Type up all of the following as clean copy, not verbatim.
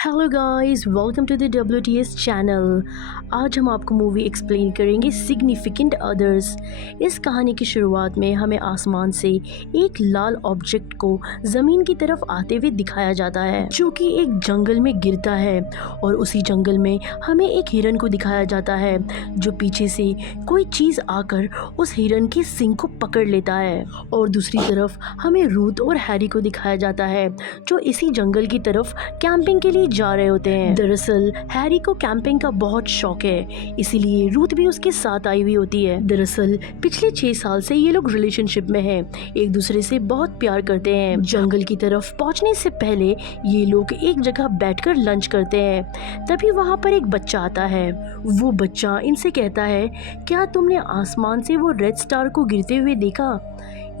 Hello guys, welcome to the WTS channel. आज हम आपको मूवी एक्सप्लेन करेंगे सिग्निफिकेंट अदर्स। इस कहानी की शुरुआत में हमें आसमान से एक लाल ऑब्जेक्ट को ज़मीन की तरफ आते हुए दिखाया जाता है, जो कि एक जंगल में गिरता है। और उसी जंगल में हमें एक हिरन को दिखाया जाता है, जो पीछे से कोई चीज़ आकर उस हिरन के सींग को पकड़ लेता है। और दूसरी तरफ हमें रूथ और हैरी को दिखाया जाता है, जो इसी जंगल की तरफ कैंपिंग के लिए जा रहे होते हैं। दरअसल हैरी को कैंपिंग का बहुत शौक है, इसीलिए रूथ भी उसके साथ आई हुई होती है। दरअसल पिछले 6 साल से ये लोग रिलेशनशिप में हैं, एक दूसरे से बहुत प्यार करते हैं। जंगल की तरफ पहुंचने से पहले ये लोग एक जगह बैठकर लंच करते हैं। तभी वहाँ पर एक बच्चा आता है। वो बच्चा इनसे कहता है, क्या तुमने आसमान से वो रेड स्टार को गिरते हुए देखा?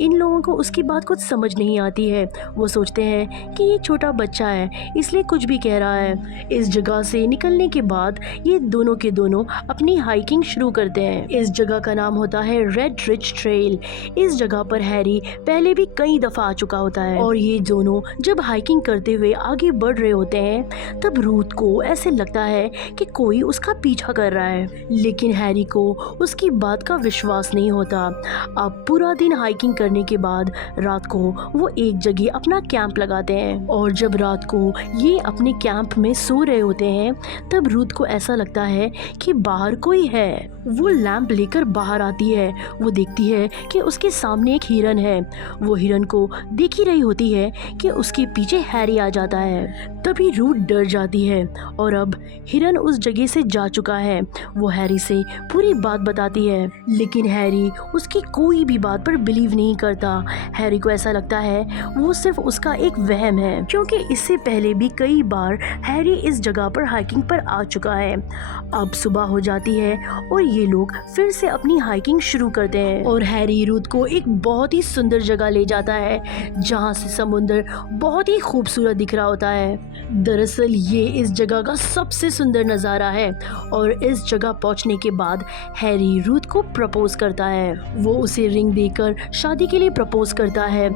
इन लोगों को उसकी बात कुछ समझ नहीं आती है। वो सोचते हैं कि ये छोटा बच्चा है, इसलिए कुछ भी कह रहा है। इस जगह से निकलने के बाद ये दोनों के दोनों अपनी हाइकिंग शुरू करते हैं। इस जगह का नाम होता है रेड रिच ट्रेल। इस जगह पर हैरी पहले भी कई दफ़ा आ चुका होता है। और ये दोनों जब हाइकिंग करते हुए आगे बढ़ रहे होते हैं, तब रूथ को ऐसे लगता है कि कोई उसका पीछा कर रहा है, लेकिन हैरी को उसकी बात का विश्वास नहीं होता। अब पूरा दिन हाइकिंग करने के बाद रात को वो एक जगह अपना कैंप लगाते हैं। और जब रात को ये अपने कैंप में सो रहे होते हैं, तब रूथ को ऐसा लगता है कि बाहर कोई है। वो लैंप लेकर बाहर आती है। वो देखती है कि उसके सामने एक हिरन है। वो हिरन को देख ही रही होती है कि उसके पीछे हैरी आ जाता है। तभी रूथ डर जाती है और अब हिरन उस जगह से जा चुका है। वो हैरी से पूरी बात बताती है, लेकिन हैरी उसकी कोई भी बात पर बिलीव नहीं करता। हैरी को ऐसा लगता है वो सिर्फ उसका एक वहम है, क्योंकि इससे पहले भी कई बार हैरी इस जगह पर हाइकिंग पर आ चुका है। अब सुबह हो जाती है और ये लोग फिर से अपनी हाइकिंग शुरू करते हैं। और हैरी रूथ को एक बहुत ही सुंदर जगह ले जाता है, जहाँ से समुंदर बहुत ही खूबसूरत दिख रहा होता है। दरअसल ये इस जगह का सबसे सुंदर नज़ारा है। और इस जगह पहुँचने के बाद हैरी रूथ को प्रपोज करता है। वो उसे रिंग देकर शादी के लिए प्रपोज करता है।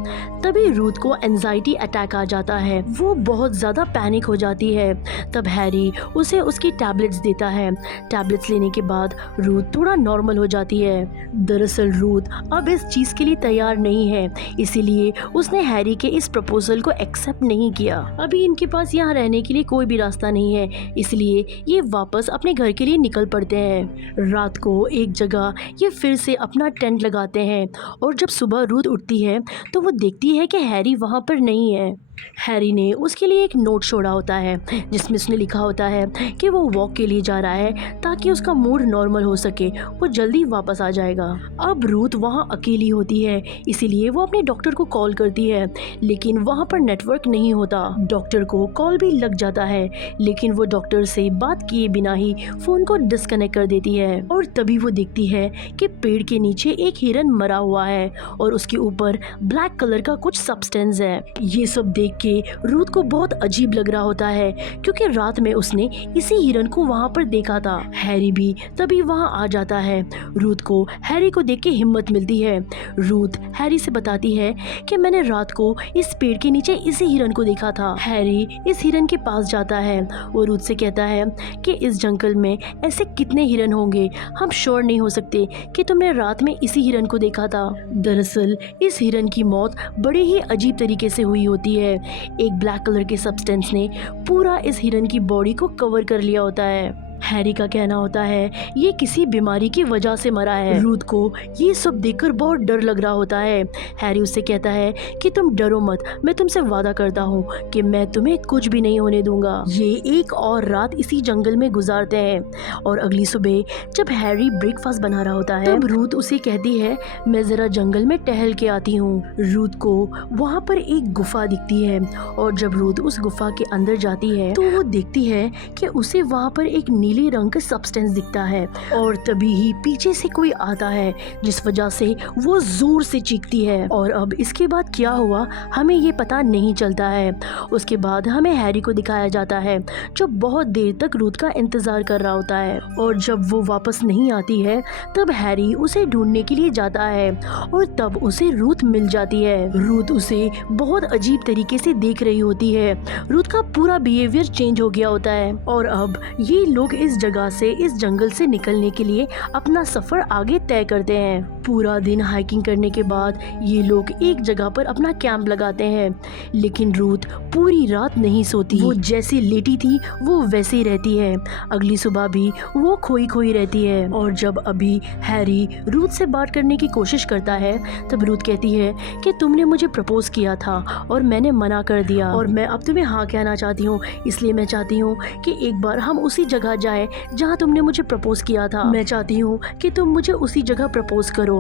तभी रूथ को एंजाइटी अटैक आ जाता है। वो बहुत ज़्यादा पैनिक हो जाती है। तब हैरी उसे उसकी टैबलेट्स देता है। टैबलेट्स लेने के बाद रूथ थोड़ा नॉर्मल हो जाती है। दरअसल रूथ अब इस चीज़ के लिए तैयार नहीं है, इसीलिए उसने हैरी के इस प्रपोजल को एक्सेप्ट नहीं किया। अभी इनके पास यहाँ रहने के लिए कोई भी रास्ता नहीं है, इसलिए ये वापस अपने घर के लिए निकल पड़ते हैं। रात को एक जगह ये फिर से अपना टेंट लगाते हैं। और जब सुबह रूथ उठती है तो वो देखती है कि हैरी वहाँ पर नहीं है। हैरी ने उसके लिए एक नोट छोड़ा होता है, जिसमें उसने लिखा होता है कि वो वॉक के लिए जा रहा है ताकि उसका मूड नॉर्मल हो सके, वो जल्दी वापस आ जाएगा। अब रूथ वहाँ अकेली होती है, इसीलिए वो अपने डॉक्टर को कॉल करती है, लेकिन वहाँ पर नेटवर्क नहीं होता। डॉक्टर को कॉल भी लग जाता है, लेकिन वो डॉक्टर से बात किए बिना ही फ़ोन को डिस्कनेक्ट कर देती है। और तभी वो देखती है कि पेड़ के नीचे एक हिरन मरा हुआ है और उसके ऊपर ब्लैक कलर का कुछ सब्सटेंस है। ये सब देख के रूथ को बहुत अजीब लग रहा होता है, क्योंकि रात में उसने इसी हिरन को वहाँ पर देखा था। हैरी भी तभी वहाँ आ जाता है। रूथ को हैरी को देख के हिम्मत मिलती है। रूथ हैरी से बताती है कि मैंने रात को इस पेड़ के नीचे इसी हिरन को देखा था। हैरी इस हिरन के पास जाता है। वो रूथ से कहता है कि इस जंगल में ऐसे कितने हिरन होंगे, हम श्योर नहीं हो सकते कि तुमने रात में इसी हिरन को देखा था। दरअसल इस हिरन की मौत बड़े ही अजीब तरीके से हुई होती है। एक ब्लैक कलर के सब्सटेंस ने पूरा इस हिरन की बॉडी को कवर कर लिया होता है। हैरी का कहना होता है ये किसी बीमारी की वजह से मरा है। रूथ को ये सब देखकर बहुत डर लग रहा होता है। हैरी उससे कहता है कि तुम डरो मत, मैं तुमसे वादा करता हूँ कि मैं तुम्हें कुछ भी नहीं होने दूंगा। ये एक और रात इसी जंगल में गुजारते हैं। और अगली सुबह जब हैरी ब्रेकफास्ट बना रहा होता है, तब रूथ उसे कहती है मैं जरा जंगल में टहल के आती हूँ। रूथ को वहाँ पर एक गुफा दिखती है, और जब रूथ उस गुफा के अंदर जाती है तो वो देखती है कि उसे वहाँ पर एक नीला नीले रंग का सब्सटेंस दिखता है और तभी ही पीछे से कोई आता है जिस वजह से वो जोर से चीखती है। और अब इसके बाद क्या हुआ हमें ये पता नहीं चलता है। उसके बाद हमें हैरी को दिखाया जाता है जो बहुत देर तक रूथ का इंतजार कर रहा होता है और जब वो वापस नहीं आती है तब हैरी उसे ढूंढने के लिए जाता है और तब उसे रूथ मिल जाती है। रूथ उसे बहुत अजीब तरीके से देख रही होती है। रूथ का पूरा बिहेवियर चेंज हो गया होता है और अब ये लोग इस जगह से, इस जंगल से निकलने के लिए अपना सफर आगे तय करते हैं। पूरा दिन हाइकिंग करने के बाद ये लोग एक जगह पर अपना कैंप लगाते हैं, लेकिन रूथ पूरी रात नहीं सोती। वो जैसी लेटी थी वो वैसे ही रहती है। अगली सुबह भी वो खोई खोई रहती है और जब अभी हैरी रूथ से बात करने की कोशिश करता है तब रूथ कहती है कि तुमने मुझे प्रपोज किया था और मैंने मना कर दिया और मैं अब तुम्हें हाँ कहना चाहती हूँ, इसलिए मैं चाहती हूँ कि एक बार हम उसी जगह जाएं जहाँ तुमने मुझे प्रपोज किया था। मैं चाहती हूँ कि तुम मुझे उसी जगह प्रपोज करो।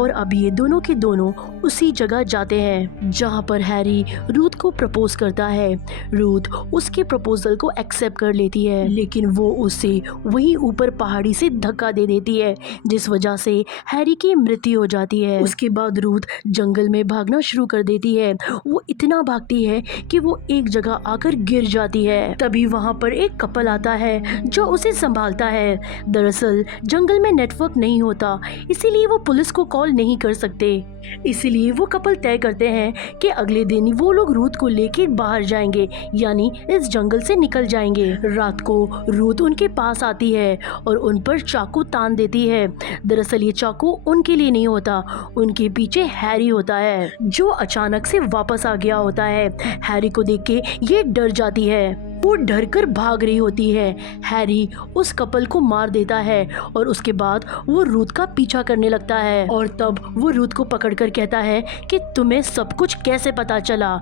और अब ये दोनों के दोनों उसी जगह जाते हैं जहाँ पर हैरी रूथ को प्रपोज करता है। रूथ उसके प्रपोजल को एक्सेप्ट कर लेती है, लेकिन वो उसे वहीं ऊपर पहाड़ी से धक्का दे देती है जिस वजह से हैरी की मृत्यु हो जाती है। उसके बाद रूथ जंगल में भागना शुरू कर देती है। वो इतना भागती है कि वो एक जगह आकर गिर जाती है। तभी वहाँ पर एक कपल आता है जो उसे संभालता है। दरअसल जंगल में नेटवर्क नहीं होता, इसीलिए वो पुलिस को कॉल नहीं कर सकते। इसीलिए वो कपल तय करते हैं कि अगले दिन वो लोग रूथ को लेके बाहर जाएंगे, यानी इस जंगल से निकल जाएंगे। रात को रूथ उनके पास आती है और उन पर चाकू तान देती है। दरअसल ये चाकू उनके लिए नहीं होता, उनके पीछे हैरी होता है जो अचानक से वापस आ गया होता है। हैरी को देख के ये डर जाती है, वो डर कर भाग रही होती है। हैरी उस कपल को मार देता है और उसके बाद वो रूथ का पीछा करने लगता है और तब वो रूथ को पकड़कर कहता है कि तुम्हें सब कुछ कैसे पता चला।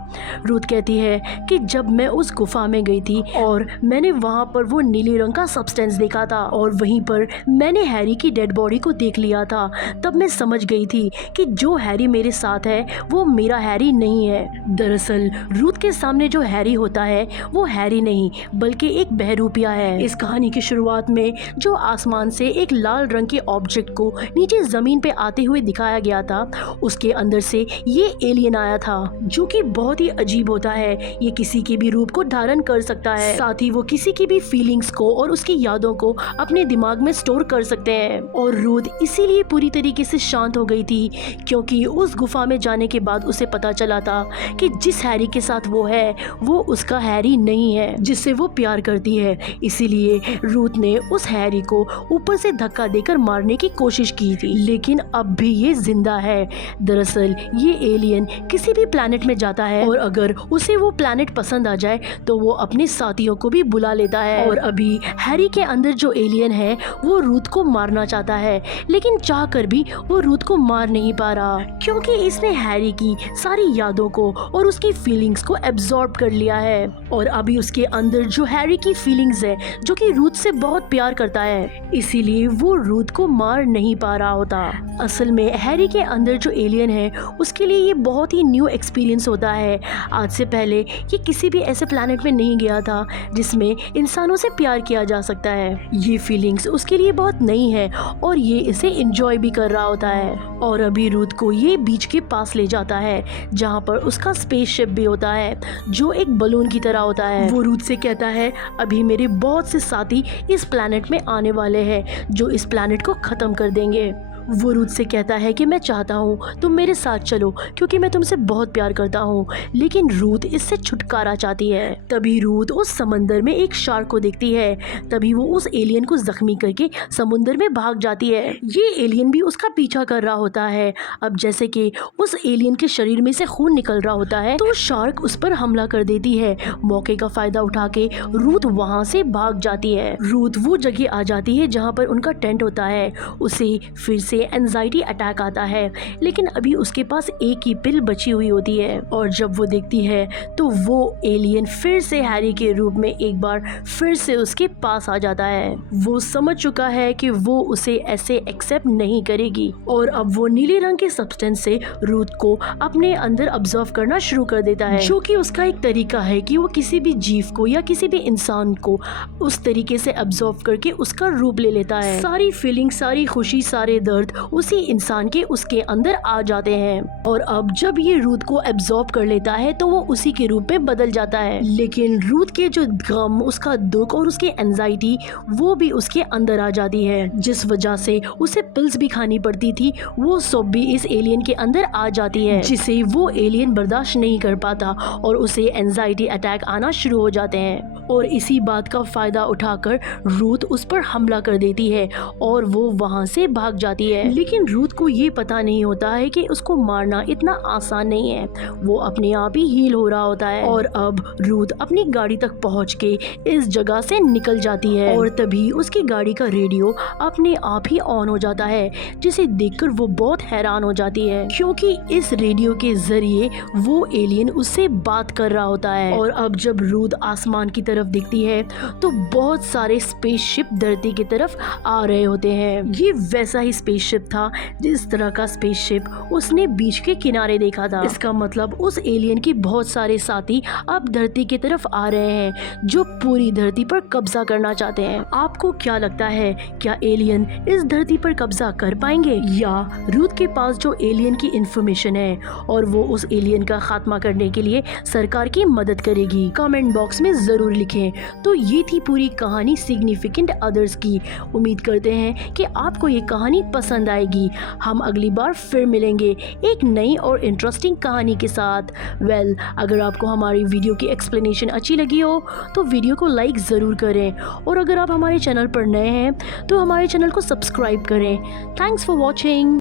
रूथ कहती है कि जब मैं उस गुफा में गई थी और मैंने वहाँ पर वो नीले रंग का सब्सटेंस देखा था और वहीं पर मैंने हैरी की डेड बॉडी को देख लिया था, तब मैं समझ गई थी कि जो हैरी मेरे साथ है वो मेरा हैरी नहीं है। दरअसल रूथ के सामने जो हैरी होता है वो हैरी नहीं बल्कि एक बहरूपिया है। इस कहानी की शुरुआत में जो आसमान से एक लाल रंग के ऑब्जेक्ट को नीचे जमीन पे आते हुए दिखाया गया था, उसके अंदर से ये एलियन आया था जो कि बहुत ही अजीब होता है। ये किसी के भी रूप को धारण कर सकता है, साथ ही वो किसी की भी फीलिंग्स को और उसकी यादों को अपने दिमाग में स्टोर कर सकते हैं। और रूथ इसीलिए पूरी तरीके से शांत हो गई थी क्योंकि उस गुफा में जाने के बाद उसे पता चला था कि जिस हैरी के साथ वो है वो उसका हैरी नहीं है जिससे वो प्यार करती है। इसीलिए रूथ ने उस हैरी को ऊपर से धक्का देकर मारने की कोशिश की थी, लेकिन अब भी ये जिंदा है। दरअसल ये एलियन किसी भी प्लैनेट में जाता है और अगर उसे वो प्लैनेट पसंद आ जाए तो वो अपने साथियों को भी बुला लेता है। और अभी हैरी के अंदर जो एलियन है वो रूथ को मारना चाहता है, लेकिन चाह कर भी वो रूथ को मार नहीं पा रहा क्योंकि इसने हैरी की सारी यादों को और उसकी फीलिंग्स को एब्जॉर्ब कर लिया है। और अभी उसके अंदर जो हैरी की फीलिंग्स है जो कि रूथ से बहुत प्यार करता है, इसीलिए वो रूथ को मार नहीं पा रहा होता। असल में हैरी के अंदर जो एलियन है उसके लिए ये बहुत ही न्यू एक्सपीरियंस होता है। आज से पहले ये किसी भी ऐसे प्लैनेट में नहीं गया था जिसमें इंसानों से प्यार किया जा सकता है। ये फीलिंग्स उसके लिए बहुत नई है और ये इसे एंजॉय भी कर रहा होता है। और अभी रूथ को ये बीच के पास ले जाता है जहाँ पर उसका स्पेसशिप भी होता है जो एक बलून की तरह होता है। वो रूथ से कहता है अभी मेरे बहुत से साथी इस प्लैनेट में आने वाले हैं जो इस प्लैनेट को खत्म कर देंगे। वो रूथ से कहता है कि मैं चाहता हूँ तुम मेरे साथ चलो क्योंकि मैं तुमसे बहुत प्यार करता हूँ, लेकिन रूथ इससे छुटकारा चाहती है। तभी रूथ उस समंदर में एक शार्क को देखती है। तभी वो उस एलियन को जख्मी करके समुद्र में भाग जाती है। ये एलियन भी उसका पीछा कर रहा होता है। अब जैसे कि उस एलियन के शरीर में से खून निकल रहा होता है तो शार्क उस पर हमला कर देती है। मौके का फायदा उठा के रूथ वहाँ से भाग जाती है। रूथ वो जगह आ जाती है जहाँ पर उनका टेंट होता है। उसे फिर से उसे एंजाइटी अटैक आता है, लेकिन अभी उसके पास एक ही पिल बची हुई होती है। और जब वो देखती है तो वो एलियन फिर से हैरी के रूप में एक बार फिर से उसके पास आ जाता है। वो समझ चुका है कि वो उसे ऐसे एक्सेप्ट नहीं करेगी और अब वो नीले रंग के सब्सटेंस से रूथ को अपने अंदर ऑब्जर्व करना शुरू कर देता है, जो कि उसका एक तरीका है कि वो किसी भी जीव को या किसी भी इंसान को उस तरीके से ऑब्जर्व करके उसका रूप ले लेता है। सारी फीलिंग, सारी खुशी, सारे दर्द उसी इंसान के उसके अंदर आ जाते हैं। और अब जब ये रूथ को एब्जॉर्ब कर लेता है तो वो उसी के रूप में बदल जाता है। लेकिन रूथ के जो गम, उसका दुख और उसकी एंजाइटी वो भी उसके अंदर आ जाती है, जिस वजह से उसे पिल्स भी खानी पड़ती थी। वो सब भी इस एलियन के अंदर आ जाती है, जिसे वो एलियन बर्दाश्त नहीं कर पाता और उसे एंजाइटी अटैक आना शुरू हो जाते हैं। और इसी बात का फायदा उठाकर रूथ उस पर हमला कर देती है और वो वहां से भाग जाती है। लेकिन रूथ को ये पता नहीं होता है कि उसको मारना इतना आसान नहीं है। वो अपने आप ही हील हो रहा होता है। और अब रूथ अपनी गाड़ी तक पहुंच के इस जगह से निकल जाती है और तभी उसकी गाड़ी का रेडियो अपने आप ही ऑन हो जाता है, जिसे देखकर वो बहुत हैरान हो जाती है, क्योंकि इस रेडियो के जरिए वो एलियन उससे बात कर रहा होता है। और अब जब रूथ आसमान की तरफ देखती है तो बहुत सारे स्पेसशिप धरती की तरफ आ रहे होते हैं। ये वैसा ही स्पेसशिप था जिस तरह का स्पेसशिप उसने बीच के किनारे देखा था। इसका मतलब उस एलियन के बहुत सारे साथी अब धरती की तरफ आ रहे हैं, जो पूरी धरती पर कब्जा करना चाहते हैं। आपको क्या लगता है, क्या एलियन इस धरती पर कब्जा कर पाएंगे, या रूथ के पास जो एलियन की इंफॉर्मेशन है और वो उस एलियन का खात्मा करने के लिए सरकार की मदद करेगी? कमेंट बॉक्स में जरूर लिखें। तो ये थी पूरी कहानी सिग्निफिकेंट अदर्स की। उम्मीद करते हैं कि आपको ये कहानी पसंद आएगी। हम अगली बार फिर मिलेंगे एक नई और इंटरेस्टिंग कहानी के साथ। अगर आपको हमारी वीडियो की एक्सप्लेनेशन अच्छी लगी हो तो वीडियो को लाइक ज़रूर करें, और अगर आप हमारे चैनल पर नए हैं तो हमारे चैनल को सब्सक्राइब करें। Thanks for watching.